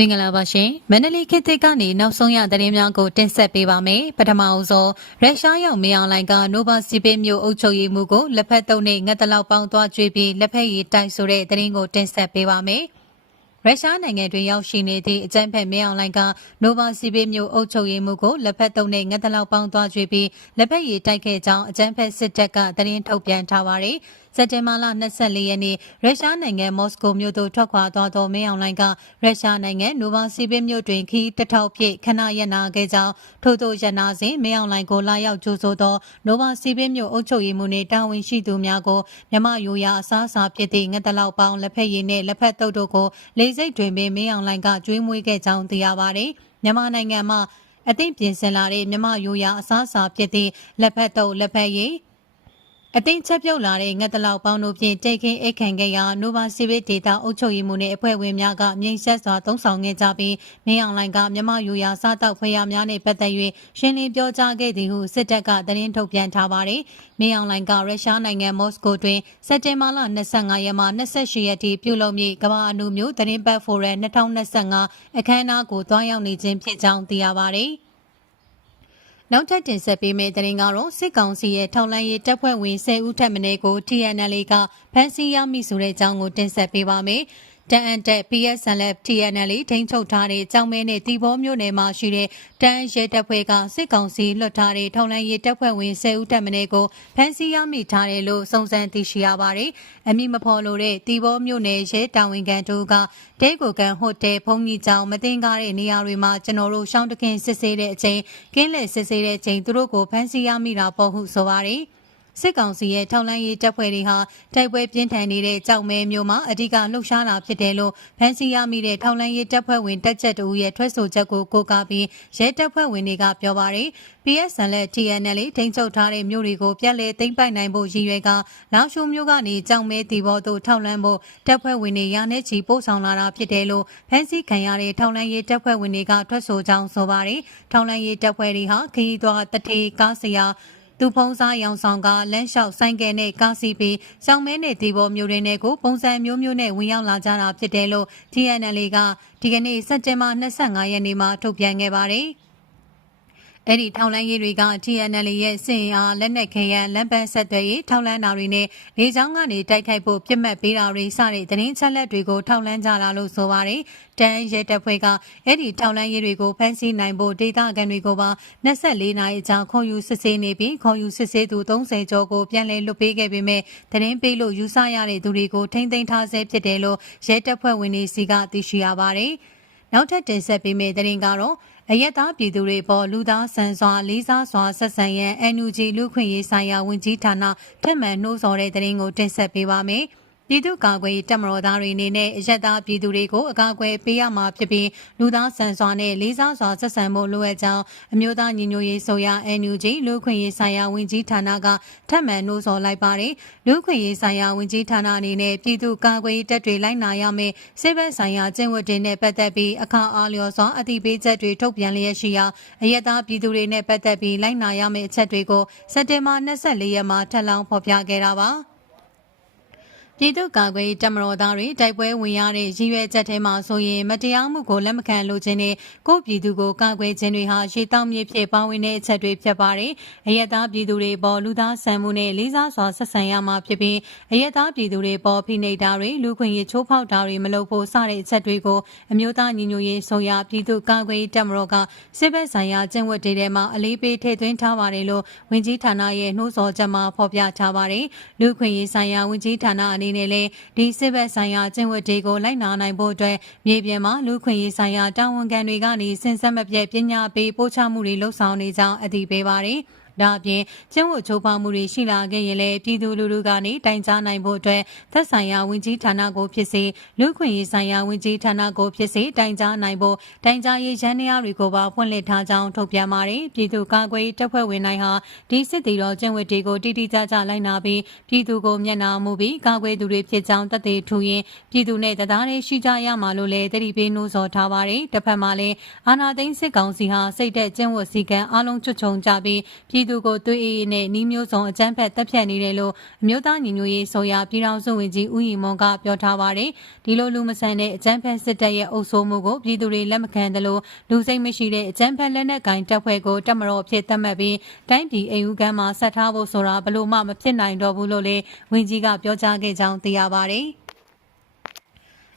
မင်္ဂလာပါရှင်မန္တလေးခေတ်သစ်ကနေနောက်ဆုံးရသတင်းများကိုတင်ဆက်ပေးပါမယ်ပထမအဆုံးရုရှားရောက်မင်းအောင်လှိုင်ကနိုဗာစီပေးမျိုးအုပ်ချုပ်ရေးမှုကိုလက်ဖက်တုံးနဲ့ငတ်တလောက်ပေါင်းသွားကြွေးပြီးလက်ဖက်ရည်တိုက်ဆိုတဲ့သတင်းကိုတင်ဆက်ပေးပါမယ်ရုရှားနိုင်ငံတွင်ရောက်ရှိနေသည့်အကြမ်းဖက်မင်းအောင်လှိုင်ကနိုဗာစီပေးမျိုးအုပ်ချုပ်ရေးမှုကိုလက်ဖက်တုံးနဲ့ငတ်တလောက်ပေါင်းသွားကြွေးပြီးလက်ဖက်ရည်တိုက်ခဲ့ကြောင်းအကြမ်းဖက်စစ်တပ်ကသတင်းထုတ်ပြန်ထားပါတယ်။စက်တင်ဘာလ24ရက်နေ့ရုရှားနိုင်ငံမော်စကိုမြို့သို့ထွက်ခွာသွားသောမင်းအောင်လှိုင်ကရုရှားနိုင်ငံနိုဗာစီပင်းမြို့တွင်ခီးတထောက်ပြည့်ခဏရနာခဲ့ကြောင်းထို့သောရနာစဉ်မင်းအောင်လှိုင်ကိုလာရောက်ကြိုဆိုသောနိုဗာစီပင်းမြို့အုပ်ချုပ်ရေးမှူးနှင့်တာဝန်ရှိသူများကိုမြမယိုယာအစားအစာဖြစ်သည့်ငတ်တလောက်ပေါင်းလက်ဖက်ရည်နှင့်လက်ဖက်တုပ်တို့ကိုလေစိတ်တွင်ပင်မင်းအောင်လှိုင်ကကျွေးမွေးခဲ့ကြောင်းသိရပါသည်မြန်မာနိုင်ငံမှာအသင့်ပြင်ဆင်လာတဲ့မြမယိုယာအစားအစာဖြစ်သည့်လက်ဖက်တုပ်လက်ဖက်ရည် အသိချက်ပြုတ်လာတဲ့ငတ်တလောက်ပေါင်းတို့ဖြင့်တိတ်ခင်းအိတ်ခံခဲ့ရာနိုဗာစီဗစ်ဒေတာအုပ်ချုပ်ရေးမှူးနှင့်အဖွဲ့ဝင်များကမြိတ်ဆက်စွာတုံးဆောင်ခဲ့ကြပြီးမင်းအောင်လှိုင်ကမြမယူရာစားတောက်ဖွေရများနှင့်ပတ်သက်၍ရှင်းလင်းပြောကြားခဲ့သည်ဟုစစ်တပ်ကသတင်းထုတ်ပြန်ထားပါတယ်။မင်းအောင်လှိုင်ကရုရှားနိုင်ငံမော်စကိုတွင်စက်တင်ဘာလ25ရက်မှ28ရက်ထိပြုလုပ်မည့်ကမ္ဘာအနုမျိုးသတင်းပတ်ဖိုရမ်2025အခမ်းအနားကိုတွားရောက်နေခြင်းဖြစ်ကြောင်းသိရပါတယ်။ နောက်ထပ်တင်ဆက်ပေးမယ့်သတင်းကတော့စစ်ကောင်စီရဲ့ထောက်လှမ်းရေးတပ်ဖွဲ့ဝင်10ဦးထပ်မံကို TNL ကဖမ်းဆီးရမိဆိုတဲ့အကြောင်းကိုတင်ဆက်ပေးပါမယ်။ တန်အန်တက် PSNL TNL ထိန်းချုပ်ထားတဲ့ကြောင်မဲနဲ့တီဘောမျိုးနယ်မှာရှိတဲ့တန်ရဲတပ်ဖွဲ့ကစစ်ကောင်စီလွှတ်ထားတဲ့ထောင်လန်းရေးတပ်ဖွဲ့ဝင်10ဦးတပ်မင်းကိုဖမ်းဆီးရမိထားတယ်လို့စုံစမ်းသိရှိရပါတယ်။အမိမဖော်လို့တဲ့တီဘောမျိုးနယ်ရဲတာဝန်ခံတို့ကတဲကိုကန်ဟိုတယ်ဘုံကြီးကျောင်းမတင်ကားတဲ့နေရာတွေမှာကျွန်တော်တို့ရှောင်းတခင်စစ်ဆေးတဲ့အချိန်ကင်းလက်စစ်ဆေးတဲ့အချိန်သူတို့ကိုဖမ်းဆီးရမိတာပေါ့ဟုဆိုပါတယ်။ စစ်ကောင်စီရဲ့ထောက်လှမ်းရေးတပ်ဖွဲ့တွေဟာတိုက်ပွဲပြင်းထန်နေတဲ့ကြောက်မဲမျိုးမှာအဓိကလှုပ်ရှားတာဖြစ်တယ်လို့ဖန်စီရမိတဲ့ထောက်လှမ်းရေးတပ်ဖွဲ့ဝင်တက်ချက်တူရဲ့ထွက်ဆိုချက်ကိုကိုးကားပြီးရဲတပ်ဖွဲ့ဝင်တွေကပြောပါတယ်။ PSN နဲ့ TNL ထိန်းချုပ်ထားတဲ့မြို့တွေကိုပြန်လည်သိမ်းပိုက်နိုင်ဖို့ရည်ရွယ်ကလောင်ရှုံမြို့ကနေကြောက်မဲတီဘောတို့ထောက်လှမ်းဖို့တပ်ဖွဲ့ဝင်တွေရာနဲ့ချီပို့ဆောင်လာတာဖြစ်တယ်လို့ဖန်စီခံရတဲ့ထောက်လှမ်းရေးတပ်ဖွဲ့ဝင်တွေကထွက်ဆိုကြောင်းဆိုပါတယ်။ထောက်လှမ်းရေးတပ်ဖွဲ့တွေဟာခရီးသွားတထေကားဆရာ သူဖုံးစားရောင်ဆောင်ကလမ်းလျှောက်ဆိုင်ကယ်နဲ့ကားစီးပြီးရှောင်းမဲနဲ့ဒီဘောမျိုးတွေနဲ့ကိုပုံစံမျိုးမျိုးနဲ့ဝင်ရောက်လာကြတာဖြစ်တယ်လို့ TNL ကဒီကနေ့စက်တင်ဘာ25ရက်နေ့မှာထုတ်ပြန်ခဲ့ပါတယ်။ အဲ့ဒီထောင်လန်းရေးတွေက TNL ရဲ့စင်အားလက်နက်ခဲယံလက်ပန်းဆက်သွယ်ရေးထောင်လန်းတာတွေနဲ့လေကြောင်းကနေတိုက်ခိုက်ဖို့ပြစ်မှတ်ပေးတာတွေစတဲ့သတင်းချက်လက်တွေကိုထောင်လန်းကြတာလို့ဆိုပါတယ်။တန်ရဲတပ်ဖွဲ့ကအဲ့ဒီထောင်လန်းရေးတွေကိုဖမ်းဆီးနိုင်ဖို့ဒေသခံတွေကိုပါ24နာရီကြာခေါ်ယူစစ်ဆေးနေပြီးခေါ်ယူစစ်ဆေးသူ30ကျော်ကိုပြန်လည်လွတ်ပေးခဲ့ပေမဲ့သတင်းပေးလို့ယူဆရတဲ့သူတွေကိုထိမ့်သိမ်းထားဆဲဖြစ်တယ်လို့ရဲတပ်ဖွဲ့ဝင်တွေစီကသိရှိရပါတယ်။နောက်ထပ်တင်ဆက်ပေးမယ့်သတင်းကတော့ အယက်သားပြည်သူတွေပေါ်လူသားဆန်စွာလေးစားစွာဆက်ဆံရန် NUG လူခွင့်ရေးဆိုင်ရာဝန်ကြီးဌာနထက်မှန်နှိုးဆော်တဲ့သတင်းကိုတင်ဆက်ပေးပါမယ်။ ပြည်သူ့ကာကွယ်တပ်မတော်သားတွေအနေနဲ့အရက်သားပြည်သူတွေကိုအကာအကွယ်ပေးရမှာဖြစ်ပြီးလူသားဆန်စွာနဲ့လေးစားစွာဆက်ဆံဖို့လိုအပ်ကြောင်းအမျိုးသားညီညွတ်ရေးဆိုရာ NUG လူခွင့်ရေးဆိုင်ရာဝန်ကြီးဌာနကထပ်မံနှိုးဆော်လိုက်ပါတယ်လူခွင့်ရေးဆိုင်ရာဝန်ကြီးဌာနအနေနဲ့ပြည်သူ့ကာကွယ်တပ်တွေလိုက်နာရမယ့်စစ်ဘက်ဆိုင်ရာကျင့်ဝတ်တွေနဲ့ပတ်သက်ပြီးအခါအားလျော်စွာအတိပေးချက်တွေထုတ်ပြန်လျက်ရှိရာအရက်သားပြည်သူတွေနဲ့ပတ်သက်ပြီးလိုက်နာရမယ့်အချက်တွေကိုစက်တင်ဘာ24ရက်မှာထပ်လောင်းဖော်ပြခဲ့တာပါ။ ပြည်သူ့ကာကွယ်တပ်မတော်သားတွေတိုက်ပွဲဝင်ရတဲ့ရည်ရွယ်ချက်ထဲမှာဆိုရင်မတရားမှုကိုလက်မခံလိုခြင်းနဲ့ကိုပြည်သူကိုကာကွယ်ခြင်းတွေဟာရှေးတောင်းမြေဖြစ်ပါဝင်တဲ့အချက်တွေဖြစ်ပါတယ်။အယက်သားပြည်သူတွေပေါ်လူသားဆန်မှုနဲ့လေးစားစွာဆက်ဆံရမှာဖြစ်ပြီးအယက်သားပြည်သူတွေပေါ်ဖိနှိပ်တာတွေလူခွင့်ရေးချိုးဖောက်တာတွေမလုပ်ဖို့စတဲ့အချက်တွေကိုအမျိုးသားညီညွတ်ရေးဆိုရပြည်သူ့ကာကွယ်တပ်မတော်ကစစ်ဘက်ဆိုင်ရာကျင့်ဝတ်တွေထဲမှာအလေးပေးထည့်သွင်းထားပါတယ်လို့ဝန်ကြီးဌာနရဲ့နှိုးဆော်ချက်မှာဖော်ပြထားပါတယ်။လူခွင့်ရေးဆိုင်ရာဝန်ကြီးဌာနအနေအနေနဲ့လည်းဒီစစ်ဘက်ဆိုင်ရာကျင့်ဝတ်တွေကိုလိုက်နာနိုင်ဖို့အတွက်မြေပြင်မှာလူခွင့်ရေးဆိုင်ရာတာဝန်ခံတွေကနေစဉ်ဆက်မပြတ်ပညာပေးပို့ချမှုတွေလှုပ်ဆောင်နေကြောင်းအသိပေးပါတယ်။ ဒါအပြင်ကျင်းဝတ်ချိုးဖောက်မှုတွေရှိလာခဲ့ရင်လည်းပြည်သူလူထုကနေတိုင်ကြားနိုင်ဖို့အတွက်သက်ဆိုင်ရာဝန်ကြီးဌာနကိုဖြစ်စေလူခွင့်ရေးဆိုင်ရာဝန်ကြီးဌာနကိုဖြစ်စေတိုင်ကြားနိုင်ဖို့တိုင်ကြားရေးရန်နေရာတွေကိုပါဖွင့်လှစ်ထားကြောင်းထုတ်ပြန်ပါတယ်ပြည်သူ့ကာကွယ်တပ်ဖွဲ့ဝင်တိုင်းဟာဒီစစ်တီတော်ကျင်းဝတ်တွေကိုတိတိကျကျလိုက်နာပြီးပြည်သူကိုမျက်နှာမူပြီးကာကွယ်သူတွေဖြစ်ကြောင်းတသက်ထူရင်ပြည်သူနဲ့တရားရေးရှိကြရမှာလို့လည်းတတိပေးနှိုးဆော်ထားပါတယ်တစ်ဖက်မှာလည်းအာနာသိန်းစစ်ကောင်စီဟာစိတ်သက်ကျင်းဝတ်စည်းကမ်းအလုံးချွတ်ချုံကြပြီးပြည်သူကိုသွေးအေးနဲ့နှီးမျိုးစုံအကြမ်းဖက်တပ်ဖြတ်နေတယ်လို့အမျိုးသားညီညွတ်ရေးဆိုရာပြည်ထောင်စုဝန်ကြီးဦးရီမွန်ကပြောထားပါတယ်ဒီလိုလူမဆန်တဲ့အကြမ်းဖက်စစ်တပ်ရဲ့အုပ်စိုးမှုကိုပြည်သူတွေလက်မခံသလိုလူစိတ်မရှိတဲ့အကြမ်းဖက်လက်နက်ကင်တပ်ဖွဲ့ကိုတပ်မတော်ဖြစ်သတ်မှတ်ပြီးတိုင်းပြည်အိမ်ဦးကမ်းမှာဆက်ထားဖို့ဆိုတာဘလို့မှမဖြစ်နိုင်တော့ဘူးလို့လည်းဝန်ကြီးကပြောကြားခဲ့ကြောင်းသိရပါတယ်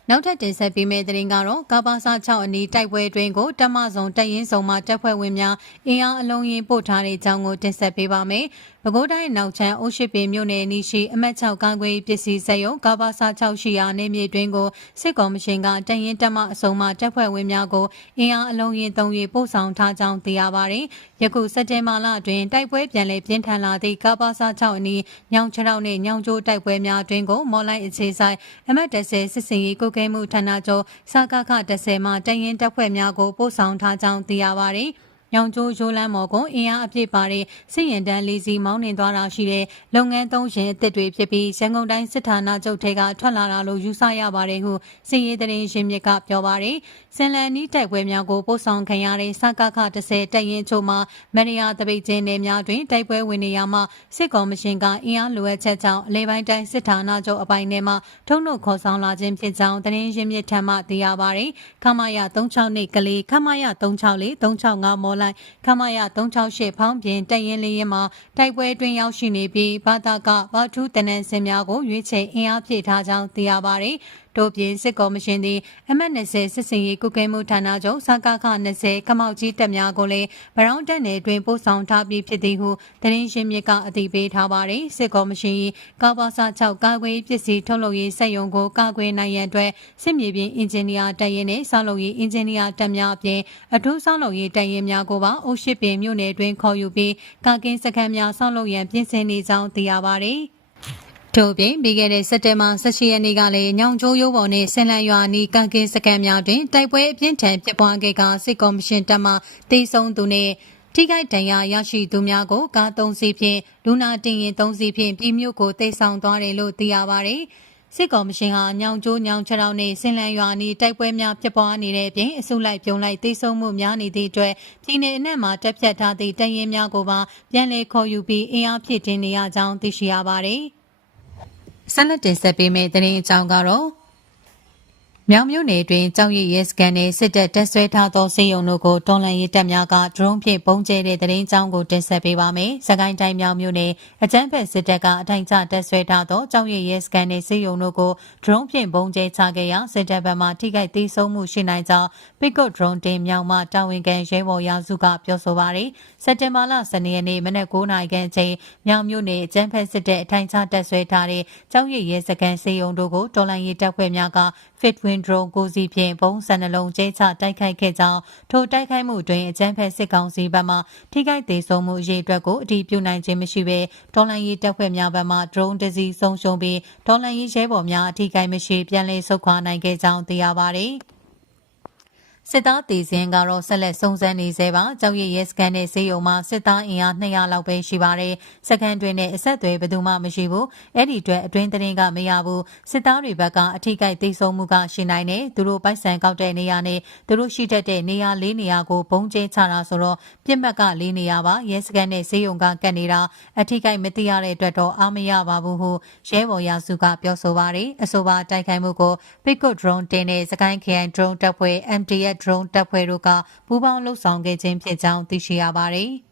နောက်ထပ်တင်ဆက်ပေးမယ့်သတင်းကတော့ကဘာစာ6အနီးတိုက်ပွဲတွင်ကိုတမဆုံတရင်စုံမှတပ်ဖွဲ့ဝင်များအင်အားအလုံးရင်းပို့ထားတဲ့အကြောင်းကိုတင်ဆက်ပေးပါမယ်။ပဲခူးတိုင်းနောက်ချမ်းအိုးရှိပင်မြို့နယ်နီးရှိအမတ်6ကားကွေးပစ္စည်းစက်ရုံကဘာစာ6ရှိရာနေမြေတွင်ကိုစစ်ကော်မရှင်ကတရင်တက်မှအစုံမှတပ်ဖွဲ့ဝင်များကိုအင်အားအလုံးရင်သုံး၍ပို့ဆောင်ထားကြောင်းသိရပါတယ်။ယခုစက်တင်ဘာလအတွင်းတိုက်ပွဲပြန်လည်ပြင်းထန်လာသည့်ကဘာစာ6အနီးညောင်ချောက်နှင့်ညောင်ကျိုးတိုက်ပွဲများတွင်ကိုမော်လိုက်အခြေဆိုင်အမတ်10စစ်စင်ရေးကုကဲမှုဌာနချုပ်စကခ10မှတရင်တပ်ဖွဲ့များကိုပို့ဆောင်ထားကြောင်းသိရပါတယ်။ ညောင်ကျိုးရိုးလန်းမော်ကိုအင်အားအပြည့်ပါတဲ့စစ်ရင်တန်းလေးစီမောင်းနှင်သွားတာရှိတဲ့လုပ်ငန်းသုံးရင်အစ်စ်တွေဖြစ်ပြီးရန်ကုန်တိုင်းစစ်ဌာနချုပ်ထဲကထွက်လာတာလို့ယူဆရပါတယ်ဟုစစ်ရေးတရင်ရှင်မြစ်ကပြောပါတယ်။စင်လန်နီးတိုက်ပွဲများကိုပို့ဆောင်ခံရတဲ့စကခ10တပ်ရင်ချို့မှာမရိယာတပိတ်ချင်းနယ်များတွင်တိုက်ပွဲဝင်နေရမှစစ်ကော်မရှင်ကအင်အားလိုအပ်ချက်ကြောင့်အလဲပိုင်းတိုင်းစစ်ဌာနချုပ်အပိုင်းထဲမှာထုံနှုတ်ခေါ်ဆောင်လာခြင်းဖြစ်ကြောင်းတရင်ရှင်မြစ်ထံမှသိရပါတယ်။ခမရ36နှစ်ကလေးခမရ364 365မော်လိုက်ခမရ368ဖောင်းပြင်တက်ရင်လေးရင်မှာတိုက်ပွဲတွင်ရောက်ရှိနေပြီးဘာသာကဘာထူးတနန်စင်များကိုရွေးချယ်အင်အားဖြည့်ထားကြောင်းသိရပါတယ်။ တို့ပြင်စစ်ကော်မရှင်သည်အမတ်20စစ်စင်ရေးကုကဲမှုဌာနချုပ်စကခ20ခမောက်ကြီးတပ်များကိုလည်းဗရောင်းတက်နယ်တွင်ပို့ဆောင်ထားပြီးဖြစ်သည်ဟုသတင်းရှင်မြစ်ကအသိပေးထားပါတယ်စစ်ကော်မရှင်၏ကာဘာစာ6ကာကွယ်ပစ္စည်းထုတ်လုပ်ရေးစက်ရုံကိုကာကွယ်နိုင်ရန်အတွက်စစ်မြေပြင်အင်ဂျင်နီယာတပ်ရင်းနှင့်ဆောက်လုပ်ရေးအင်ဂျင်နီယာတပ်များအပြင်အထူးဆောက်လုပ်ရေးတပ်ရင်းများကိုပါအုပ်ရှိပင်မြို့နယ်တွင်ခေါ်ယူပြီးကာကင်းစခန်းများဆောက်လုပ်ရန်ပြင်ဆင်နေကြောင်းသိရပါတယ်။ ထို့ပြင်ပြီးခဲ့တဲ့စက်တင်ဘာ18ရက်နေ့ကလည်းညောင်ကျိုးရိုးပေါ်နဲ့ဆင်လန်ရွာနီးကံကင်းစကန်များတွင်တိုက်ပွဲအပြင်းထန်ဖြစ်ပွားခဲ့ကစစ်ကော်မရှင်တပ်မှတေဆုံးသူနှင့်ထိခိုက်ဒဏ်ရာရရှိသူများကိုကား၃စီးဖြင့်လူနာတင်ရင်၃စီးဖြင့်ပြည်မြို့ကိုတိတ်ဆောင်သွားတယ်လို့သိရပါဗျ။စစ်ကော်မရှင်ဟာညောင်ကျိုးညောင်ချောင်းနဲ့ဆင်လန်ရွာနီးတိုက်ပွဲများဖြစ်ပွားနေတဲ့အပြင်အစုလိုက်ပြုံလိုက်တိတ်ဆုံမှုများနေသည့်အတွက်ပြည်내အနှံ့မှာတက်ဖြတ်ထားသည့်တရင်များကိုပါပြန်လည်ခေါ်ယူပြီးအင်အားဖြည့်တင်းနေရကြောင်းသိရှိရပါတယ်။ ဆက်လက်တင်ဆက်ပေးမယ့်သတင်းအကြောင်းကတော့ မြောင်မြို့နယ်တွင်ကြောက်ရည်ရဲစကန်နဲ့စစ်တပ်တပ်ဆွဲထားသောစေယုံတို့ကိုတော်လန်ရေးတပ်များကဒရုန်းဖြင့်ပုံကျဲတဲ့သတင်းကြောင်းကိုတင်ဆက်ပေးပါမယ်။စကိုင်းတိုင်းမြောင်မြို့နယ်အကြမ်းဖက်စစ်တပ်ကအထိုင်ချတပ်ဆွဲထားသောကြောက်ရည်ရဲစကန်နဲ့စေယုံတို့ကိုဒရုန်းဖြင့်ပုံကျဲချခဲ့ရာစစ်တပ်ဘက်မှထိခိုက်သေးဆုံးမှုရှိနိုင်ကြောင်းပစ်ကုတ်ဒရုန်းတင်မြောင်မှတာဝန်ခံရဲဘော်ရာစုကပြောဆိုပါရယ်။စက်တင်ဘာလ12ရက်နေ့မနက်9:00နာရီခန့်အချိန်မြောင်မြို့နယ်အကြမ်းဖက်စစ်တပ်အထိုင်ချတပ်ဆွဲထားတဲ့ကြောက်ရည်ရဲစကန်စေယုံတို့ကိုတော်လန်ရေးတပ်ဖွဲ့များက Fitwin drone ကိုစီဖြင့်ပုံစံနှလုံးကျဲချတိုက်ခိုက်ခဲ့ကြောင်းထိုတိုက်ခိုက်မှုတွင်အကြမ်းဖက်စစ်ကောင်စီဘက်မှထိခိုက်သေးဆုံးမှုအရေးအတွက်ကိုအတည်ပြုနိုင်ခြင်းမရှိဘဲဒေါ်လာရေးတပ်ဖွဲ့များဘက်မှ drone တစ်စီးဆုံးရှုံးပြီးဒေါ်လာရေးရဲဘော်များအထိခိုက်မရှိပြန်လည်ဆုတ်ခွာနိုင်ခဲ့ကြောင်းသိရပါသည်။ စစ်သားတေစင်ကတော့ဆက်လက်စုံစမ်းနေသေးပါကြောက်ရရဲစကန်နဲ့စေယုံမှာစစ်သားအင်အား200လောက်ပဲရှိပါတယ်စကန်တွင်နဲ့အဆက်အသွယ်ဘယ်သူမှမရှိဘူးအဲ့ဒီအတွက်အတွင်းသတင်းကမရဘူးစစ်သားတွေဘက်ကအထိကိတေဆုံးမှုကရှိနိုင်တယ်သူတို့ပိုက်ဆံကောက်တဲ့နေရာနဲ့သူတို့ရှိတတ်တဲ့နေရာလေးနေရာကိုဘုံကျဲချတာဆိုတော့ပြစ်မှတ်ကလေးနေရာပါရဲစကန်နဲ့စေယုံကကတ်နေတာအထိကိမသိရတဲ့အတွက်တော့အားမရပါဘူးဟုရဲဘော်ရာစုကပြောဆိုပါတယ်အဆိုပါတိုက်ခိုက်မှုကို Pickup drone တင်တဲ့စကိုင်း KI drone တပ်ဖွဲ့ MTF drone တပ်ဖွဲ့တို့ကပူးပေါင်းလှုပ်ဆောင်ခဲ့ခြင်းဖြစ်ကြောင်းသိရှိရပါတယ်။